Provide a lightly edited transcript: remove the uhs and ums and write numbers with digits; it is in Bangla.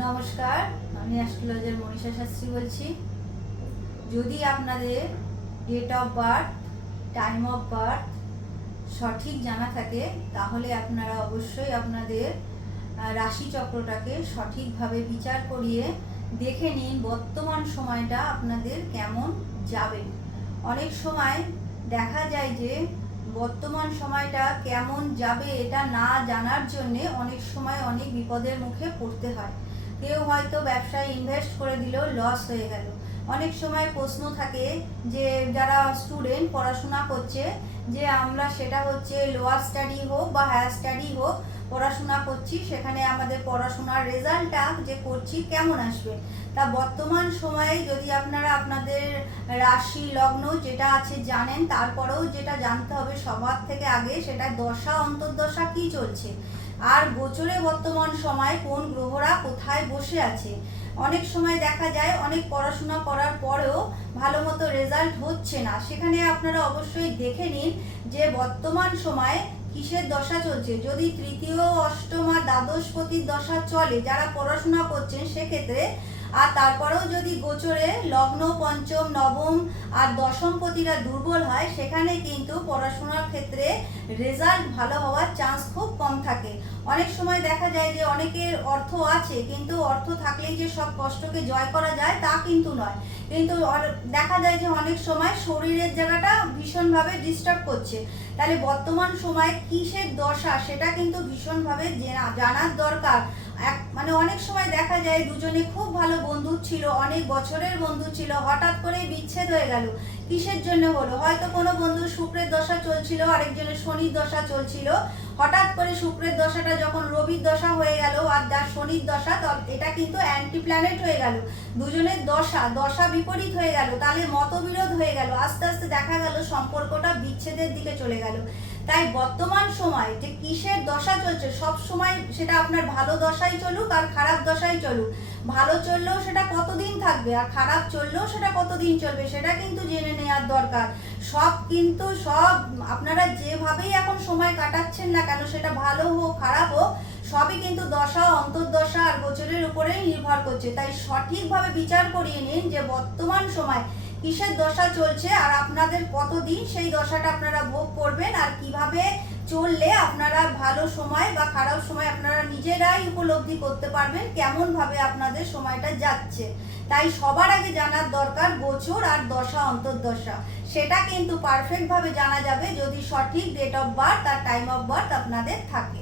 নমস্কার, আমি অ্যাস্ট্রোলজার মনীষা শাস্ত্রী বলছি। যদি আপনাদের date of birth, time of birth সঠিক জানা থাকে তাহলে আপনারা অবশ্যই আপনাদের রাশিচক্রটাকে সঠিকভাবে বিচার করিয়ে দেখে নিন বর্তমান সময়টা আপনাদের কেমন যাবে। অনেক সময় দেখা যায় যে বর্তমান সময়টা কেমন যাবে এটা না জানার জন্যে অনেক সময় অনেক বিপদের মুখে পড়তে হয়। কেউ হয়তো ব্যবসায় ইনভেস্ট করে দিলেও লস হয়ে গেল। অনেক সময় প্রশ্ন থাকে যে যারা স্টুডেন্ট পড়াশোনা করছে যে আমরা সেটা হচ্ছে লোয়ার স্টাডি হোক বা হায়ার স্টাডি হোক পড়াশোনা করছি, সেখানে আমাদের পড়াশোনার রেজাল্টটা যে করছি কেমন আসবে। তা বর্তমান সময়ে যদি আপনারা আপনাদের রাশি লগ্ন যেটা আছে জানেন, তারপরেও যেটা জানতে হবে সবার থেকে আগে সেটা দশা অন্তর্দশা কি চলছে, আর গোচরে বর্তমান সময় কোন গ্রহরা কোথায় বসে আছে। অনেক সময় দেখা যায় অনেক পড়াশোনা করার পরেও ভালো মতো রেজাল্ট হচ্ছে না, সেখানে আপনারা অবশ্যই দেখে নিন যে বর্তমান সময়ে কিসের দশা চলছে। যদি তৃতীয়, অষ্টম আর দ্বাদশপতির দশা চলে যারা পড়াশোনা করছেন সেক্ষেত্রে, আর তারপরেও যদি গোচরে লগ্ন, পঞ্চম, নবম আর দশমপতিরা দুর্বল হয় সেখানে কিন্তু পড়াশোনার ক্ষেত্রে রেজাল্ট ভালো হওয়ার চান্স খুব কম থাকে। অনেক সময় দেখা যায় যে অনেকের অর্থ আছে কিন্তু অর্থ থাকলেই যে সব কষ্টকে জয় করা যায় তা কিন্তু নয়। কিন্তু দেখা যায় যে অনেক সময় শরীরের জায়গাটা ভীষণভাবে ডিস্টার্ব করছে। তাহলে বর্তমান সময় কিসের দশা সেটা কিন্তু ভীষণভাবে জানার দরকার। মানে অনেক সময় দেখা যায় দুজনে খুব ভালো বন্ধু ছিল, অনেক বছরের বন্ধু ছিল, হঠাৎ করে বিচ্ছেদ হয়ে গেল। কিসের জন্য হলো? হয়তো কোনো বন্ধু শুক্রের দশা চলছিল, আরেকজনের শনির দশা চলছিল। হঠাৎ করে শুক্রের দশাটা যখন রবির দশা হয়ে গেল আর যার শনির দশা, এটা কিন্তু অ্যান্টি প্ল্যানেট হয়ে গেল। দুজনের দশা বিপরীত হয়ে গেল, তাহলে মতবিরোধ হয়ে গেল। আস্তে আস্তে দেখা গেল সম্পর্কটা বিচ্ছেদের দিকে চলে গেল। তাই বর্তমান সময় যে কিসের দশা চলছে, সব সময় সেটা আপনার ভালো দশাই চলুক আর খারাপ দশাই চলুক, ভালো চললেও সেটা কতদিন থাকবে আর খারাপ চললেও সেটা কতদিন চলবে সেটা কিন্তু জেনে নেওয়ার দরকার। সব আপনারা যেভাবেই এখন সময় কাটাচ্ছেন না কেন, সেটা ভালো হোক খারাপ হোক, সবই কিন্তু দশা, অন্তর্দশা আর গোচরের উপরেই নির্ভর করছে। তাই সঠিকভাবে বিচার করিয়ে নিন যে বর্তমান সময় কিসের দশা চলছে আর আপনাদের কতদিন সেই দশাটা আপনারা ভোগ করবেন, আর কিভাবে চললে আপনারা ভালো সময় বা খারাপ সময় আপনারা নিজেরাই উপলব্ধি করতে পারবেন কেমন ভাবে আপনাদের সময়টা যাচ্ছে। তাই সবার আগে জানার দরকার গোচর আর দশা অন্তর্দশা। সেটা কিন্তু পারফেক্ট ভাবে জানা যাবে যদি সঠিক ডেট অফ বার্থ আর টাইম অফ বার্থ আপনাদের থাকে।